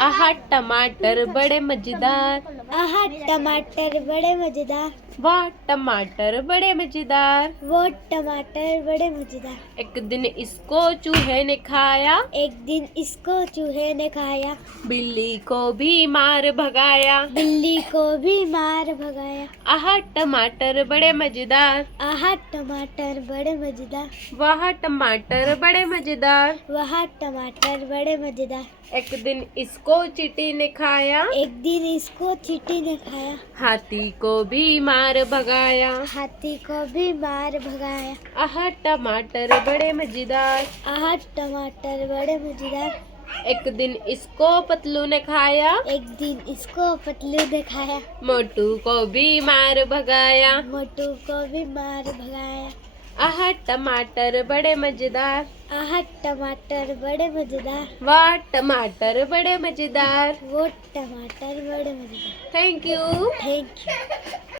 आहा टमाटर बड़े मजेदार, आहा टमाटर बड़े मजेदार, वाह टमाटर बड़े मजेदार। वो टमाटर बड़े मजेदार। एक दिन इसको चूहे ने खाया, एक दिन इसको चूहे ने खाया, बिल्ली को भी मार भगाया। बिल्ली को भी मार भगाया। आहा टमाटर बड़े मजेदार, आहा टमाटर बड़े मजेदार, वाह टमाटर बड़े मजेदार। वह टमाटर बड़े मजेदार। एक दिन इसको चींटी ने खाया, एक दिन इसको चींटी ने खाया, हाथी को भी मार भगाया। हाथी को भी मार भगाया। आहा टमाटर बड़े मजेदार। आहा टमाटर बड़े मजेदार। एक दिन इसको पतलू ने खाया, एक दिन इसको पतलू ने खाया, मोटू को भी मार भगाया। मोटू को भी मार भगाया। आहा टमाटर बड़े मजेदार, आहा टमाटर बड़े मजेदार, वाह टमाटर बड़े मजेदार। वो टमाटर बड़े मजेदार। Thank you. Thank you.